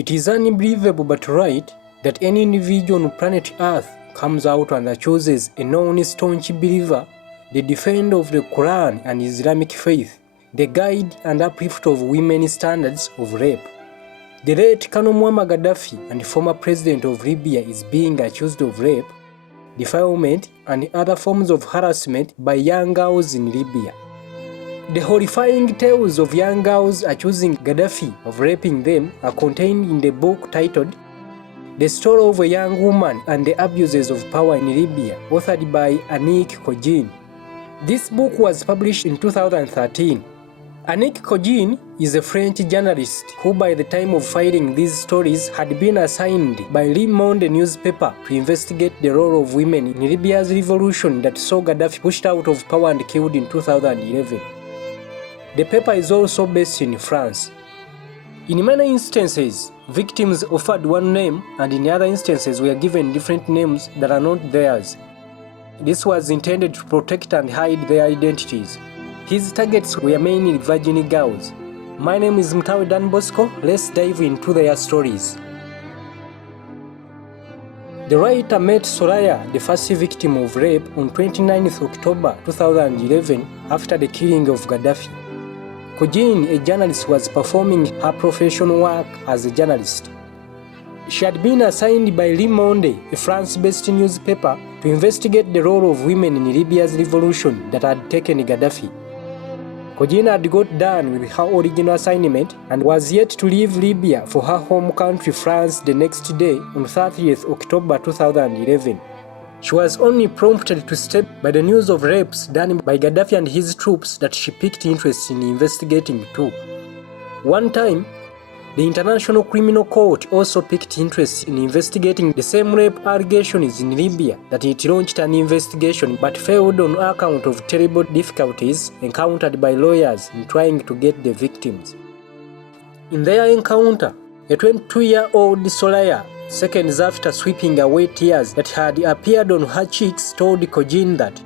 It is unbelievable but right that any individual on planet Earth comes out and chooses a known staunch believer, the defender of the Quran and Islamic faith, the guide and uplift of women's standards of rape. The late Colonel Muammar Gaddafi and former president of Libya is being accused of rape, defilement and other forms of harassment by young girls in Libya. The horrifying tales of young girls accusing Gaddafi of raping them are contained in the book titled The Story of a Young Woman and the Abuses of Power in Libya, authored by Annick Cogin. This book was published in 2013. Annick Cogin is a French journalist who by the time of filing these stories had been assigned by Le Monde newspaper to investigate the role of women in Libya's revolution that saw Gaddafi pushed out of power and killed in 2011. The paper is also based in France. In many instances, victims offered one name and in other instances were given different names that are not theirs. This was intended to protect and hide their identities. His targets were mainly virgin girls. My name is Mtawe Dan Bosco. Let's dive into their stories. The writer met Soraya, the first victim of rape, on 29th October 2011 after the killing of Gaddafi. Cogin, a journalist, was performing her professional work as a journalist. She had been assigned by Le Monde, a France-based newspaper, to investigate the role of women in Libya's revolution that had taken Gaddafi. Cogin had got done with her original assignment and was yet to leave Libya for her home country France the next day on 30th October 2011. She was only prompted to step by the news of rapes done by Gaddafi and his troops that she picked interest in investigating too. One time, the International Criminal Court also picked interest in investigating the same rape allegations in Libya that it launched an investigation but failed on account of terrible difficulties encountered by lawyers in trying to get the victims. In their encounter, a 22-year-old Soraya, seconds after sweeping away tears that had appeared on her cheeks, told Cogin that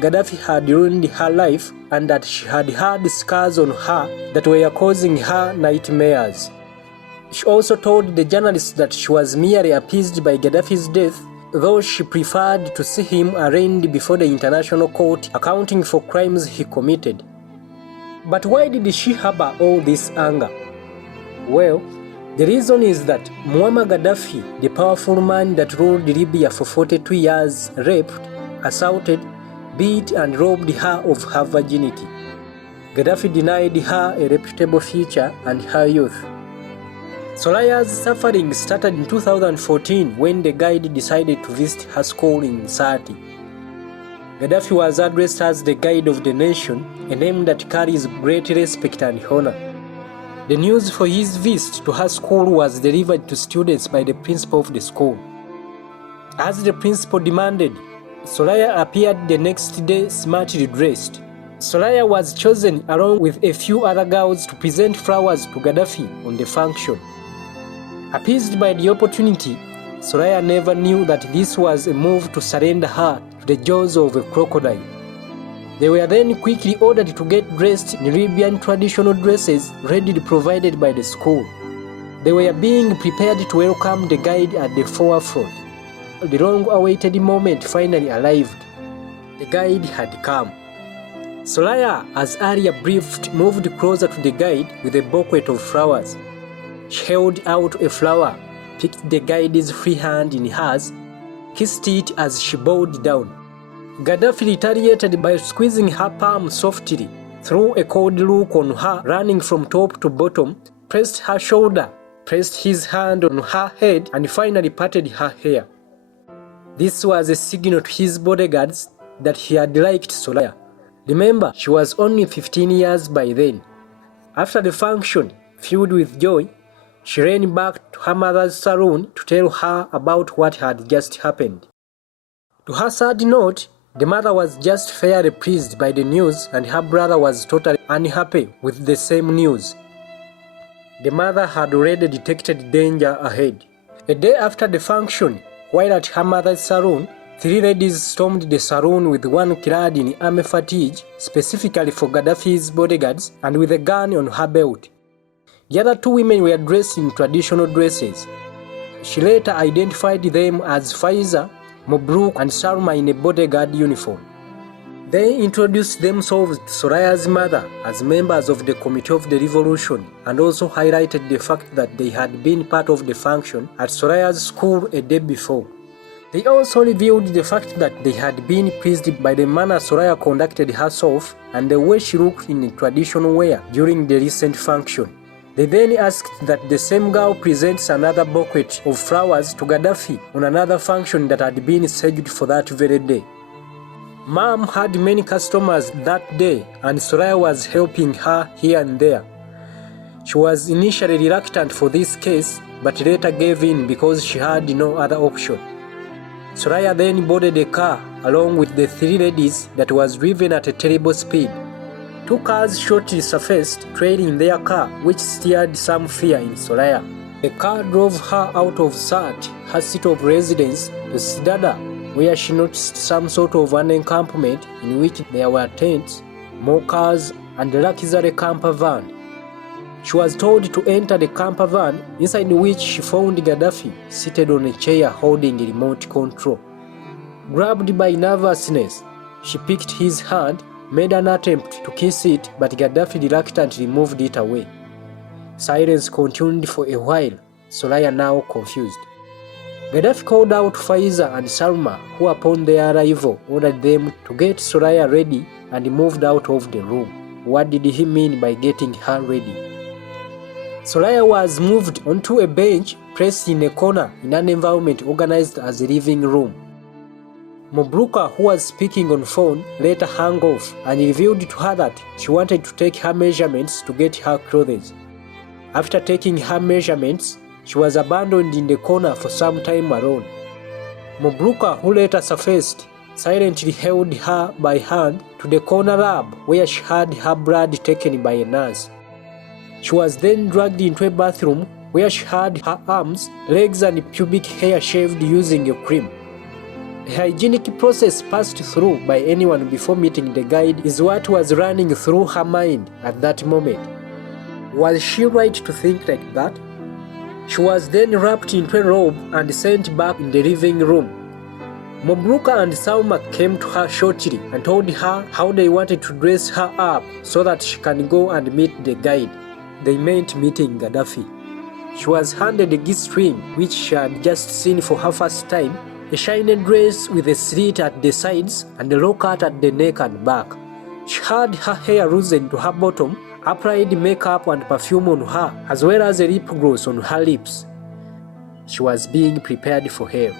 Gaddafi had ruined her life and that she had had scars on her that were causing her nightmares. She also told the journalist that she was merely appeased by Gaddafi's death, though she preferred to see him arraigned before the international court accounting for crimes he committed. But why did she harbor all this anger? Well, the reason is that Muammar Gaddafi, the powerful man that ruled Libya for 42 years, raped, assaulted, beat and robbed her of her virginity. Gaddafi denied her a reputable future and her youth. Soraya's suffering started in 2014 when the guide decided to visit her school in Sati. Gaddafi was addressed as the guide of the nation, a name that carries great respect and honor. The news for his visit to her school was delivered to students by the principal of the school. As the principal demanded, Soraya appeared the next day smartly dressed. Soraya was chosen along with a few other girls to present flowers to Gaddafi on the function. Appeased by the opportunity, Soraya never knew that this was a move to surrender her to the jaws of a crocodile. They were then quickly ordered to get dressed in Libyan traditional dresses readily provided by the school. They were being prepared to welcome the guide at the forefront. The long-awaited moment finally arrived. The guide had come. Soraya, as earlier briefed, moved closer to the guide with a bouquet of flowers. She held out a flower, picked the guide's free hand in hers, kissed it as she bowed down. Gaddafi retaliated by squeezing her palm softly, threw a cold look on her running from top to bottom, pressed her shoulder, pressed his hand on her head and finally patted her hair. This was a signal to his bodyguards that he had liked Soraya. Remember, she was only 15 years by then. After the function, filled with joy, she ran back to her mother's saloon to tell her about what had just happened. To her sad note, the mother was just fairly pleased by the news and her brother was totally unhappy with the same news. The mother had already detected danger ahead. A day after the function, while at her mother's saloon, 3 ladies stormed the saloon with one clad in army fatigue, specifically for Gaddafi's bodyguards, and with a gun on her belt. The other two women were dressed in traditional dresses. She later identified them as Faiza, Mobruk, and Salma in a bodyguard uniform. They introduced themselves to Soraya's mother as members of the Committee of the Revolution and also highlighted the fact that they had been part of the function at Soraya's school a day before. They also revealed the fact that they had been pleased by the manner Soraya conducted herself and the way she looked in traditional wear during the recent function. They then asked that the same girl presents another bouquet of flowers to Gaddafi on another function that had been scheduled for that very day. Mom had many customers that day and Soraya was helping her here and there. She was initially reluctant for this case but later gave in because she had no other option. Soraya then boarded a car along with the three ladies that was driven at a terrible speed. Two cars shortly surfaced trailing their car, which stirred some fear in Soraya. The car drove her out of Sat, her seat of residence, to Sidada, where she noticed some sort of an encampment in which there were tents, more cars, and a luxury camper van. She was told to enter the camper van, inside which she found Gaddafi seated on a chair holding a remote control. Grabbed by nervousness, she picked his hand, made an attempt to kiss it, but Gaddafi reluctantly moved it away. Silence continued for a while, Soraya now confused. Gaddafi called out Faiza and Salma, who upon their arrival ordered them to get Soraya ready and moved out of the room. What did he mean by getting her ready? Soraya was moved onto a bench placed in a corner in an environment organized as a living room. Mobruka, who was speaking on phone, later hung off and revealed to her that she wanted to take her measurements to get her clothes. After taking her measurements, she was abandoned in the corner for some time alone. Mobruka, who later surfaced, silently held her by hand to the corner lab where she had her blood taken by a nurse. She was then dragged into a bathroom where she had her arms, legs and pubic hair shaved using a cream. A hygienic process passed through by anyone before meeting the guide is what was running through her mind at that moment. Was she right to think like that? She was then wrapped into a robe and sent back in the living room. Mobruka and Salma came to her shortly and told her how they wanted to dress her up so that she can go and meet the guide. They meant meeting Gaddafi. She was handed a gift ring which she had just seen for her first time, a shiny dress with a slit at the sides and a low cut at the neck and back. She had her hair loosened to her bottom, applied makeup and perfume on her, as well as a lip gloss on her lips. She was being prepared for her.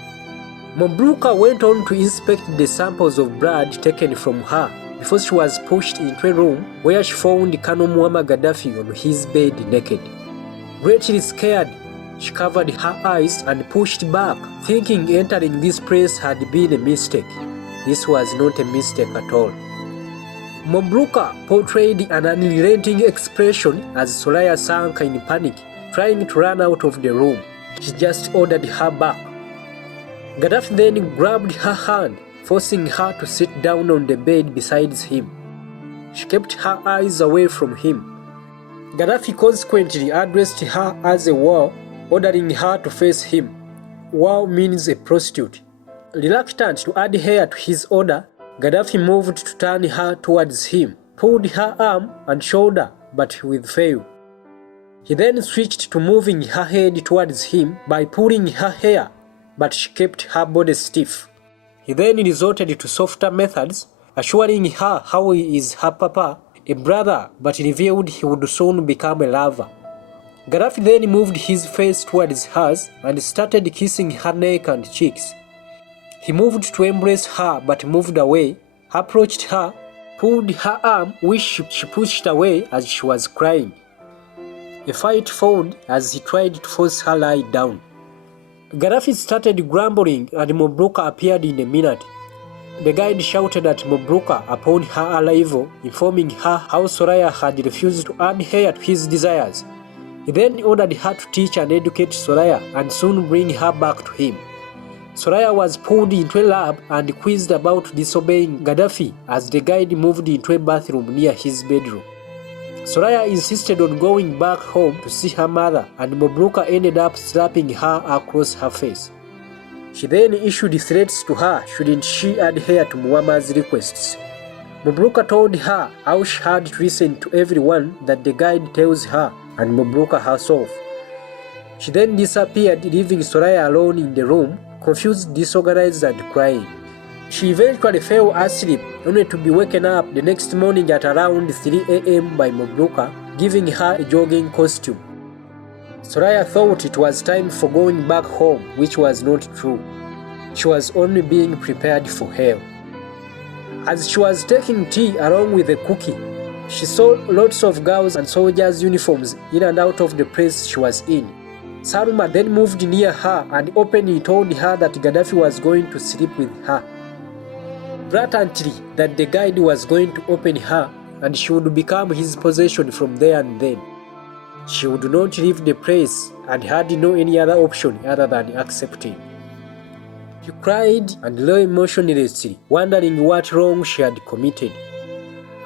Mobruka went on to inspect the samples of blood taken from her before she was pushed into a room where she found Colonel Muammar Gaddafi on his bed naked. Greatly scared, she covered her eyes and pushed back, thinking entering this place had been a mistake. This was not a mistake at all. Mobruka portrayed an unrelenting expression as Soraya sank in panic, trying to run out of the room. She just ordered her back. Gaddafi then grabbed her hand, forcing her to sit down on the bed beside him. She kept her eyes away from him. Gaddafi consequently addressed her as a whore, ordering her to face him. Whore means a prostitute. Reluctant to adhere to his order, Gaddafi moved to turn her towards him, pulled her arm and shoulder, but with fail. He then switched to moving her head towards him by pulling her hair, but she kept her body stiff. He then resorted to softer methods, assuring her how he is her papa, a brother, but revealed he would soon become a lover. Gaddafi then moved his face towards hers and started kissing her neck and cheeks. He moved to embrace her but moved away, approached her, pulled her arm which she pushed away as she was crying. A fight followed as he tried to force her lie down. Gaddafi started grumbling and Mobruka appeared in a minute. The guide shouted at Mobruka upon her arrival, informing her how Soraya had refused to adhere to his desires. He then ordered her to teach and educate Soraya and soon bring her back to him. Soraya was pulled into a lab and quizzed about disobeying Gaddafi as the guide moved into a bathroom near his bedroom. Soraya insisted on going back home to see her mother, and Mabruka ended up slapping her across her face. She then issued threats to her shouldn't she adhere to Muammar's requests. Mabruka told her how she had to listen to everyone that the guide tells her and Mabruka herself. She then disappeared, leaving Soraya alone in the room, confused, disorganized, and crying. She eventually fell asleep, only to be woken up the next morning at around 3 a.m. by Mabruka, giving her a jogging costume. Soraya thought it was time for going back home, which was not true. She was only being prepared for hell. As she was taking tea along with a cookie, she saw lots of girls and soldiers' uniforms in and out of the place she was in. Salma then moved near her and openly told her that Gaddafi was going to sleep with her. Blatantly, that the guide was going to open her and she would become his possession from there and then. She would not leave the place and had no any other option other than accepting. She cried and lay motionlessly, wondering what wrong she had committed.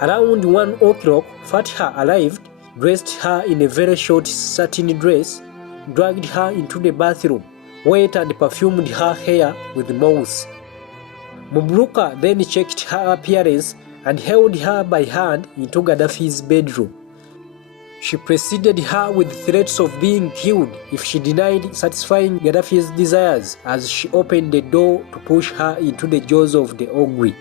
Around 1 o'clock, Fatha arrived, dressed her in a very short satin dress, dragged her into the bathroom, wet and perfumed her hair with mousse. Mabruka then checked her appearance and held her by hand into Gaddafi's bedroom. She preceded her with threats of being killed if she denied satisfying Gaddafi's desires as she opened the door to push her into the jaws of the ogre.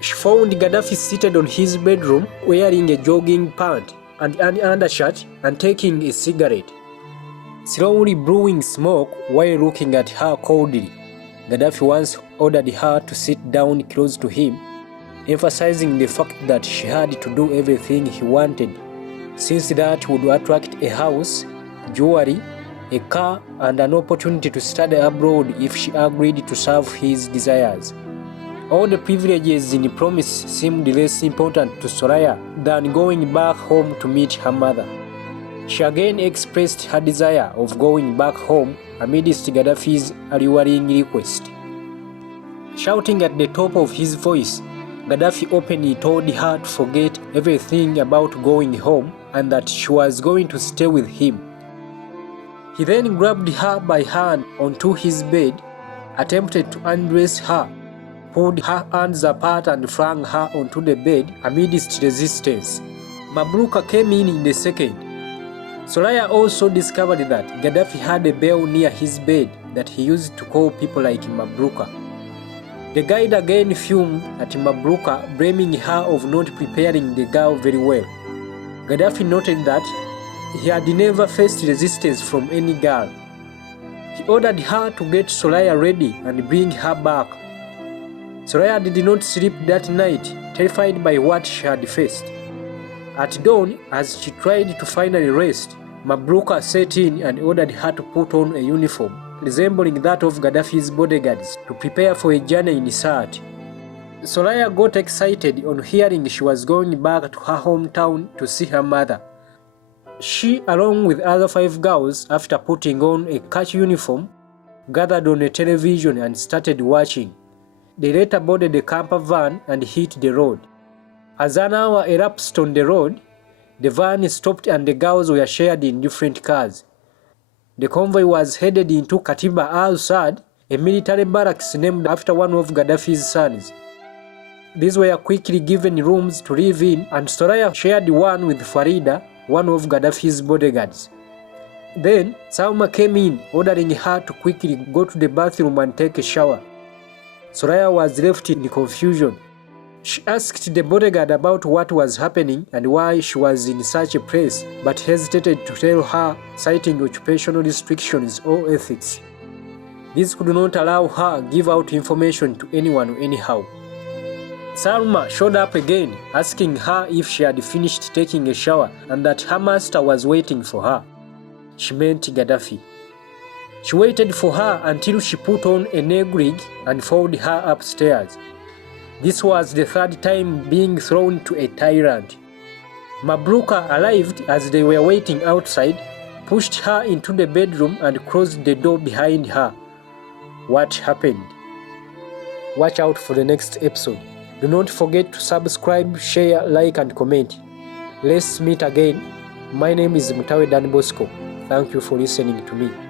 She found Gaddafi seated on his bedroom wearing a jogging pant and an undershirt and taking a cigarette, slowly blowing smoke while looking at her coldly. Gaddafi once ordered her to sit down close to him, emphasizing the fact that she had to do everything he wanted, since that would attract a house, jewelry, a car, and an opportunity to study abroad if she agreed to serve his desires. All the privileges in the promise seemed less important to Soraya than going back home to meet her mother. She again expressed her desire of going back home amidst Gaddafi's alluring request. Shouting at the top of his voice, Gaddafi openly told her to forget everything about going home and that she was going to stay with him. He then grabbed her by hand onto his bed, attempted to undress her, pulled her hands apart and flung her onto the bed amidst resistance. Mabruka came in the second. Soraya also discovered that Gaddafi had a bell near his bed that he used to call people like Mabruka. The guide again fumed at Mabruka, blaming her of not preparing the girl very well. Gaddafi noted that he had never faced resistance from any girl. He ordered her to get Soraya ready and bring her back. Soraya did not sleep that night, terrified by what she had faced. At dawn, as she tried to finally rest, Mabruka set in and ordered her to put on a uniform resembling that of Gaddafi's bodyguards to prepare for a journey in search. Soraya got excited on hearing she was going back to her hometown to see her mother. She, along with other 5 girls, after putting on a catch uniform, gathered on a television and started watching. They later boarded a camper van and hit the road. As an hour elapsed on the road, the van stopped and the girls were shared in different cars. The convoy was headed into Katiba al-Assad, a military barracks named after one of Gaddafi's sons. These were quickly given rooms to live in, and Soraya shared one with Farida, one of Gaddafi's bodyguards. Then, Salma came in, ordering her to quickly go to the bathroom and take a shower. Soraya was left in confusion. She asked the bodyguard about what was happening and why she was in such a place, but hesitated to tell her, citing occupational restrictions or ethics. This could not allow her give out information to anyone anyhow. Salma showed up again, asking her if she had finished taking a shower and that her master was waiting for her. She meant Gaddafi. She waited for her until she put on a negrig and followed her upstairs. This was the 3rd time being thrown to a tyrant. Mabruka arrived as they were waiting outside, pushed her into the bedroom and closed the door behind her. What happened? Watch out for the next episode. Do not forget to subscribe, share, like and comment. Let's meet again. My name is Mutawe Dan Bosco. Thank you for listening to me.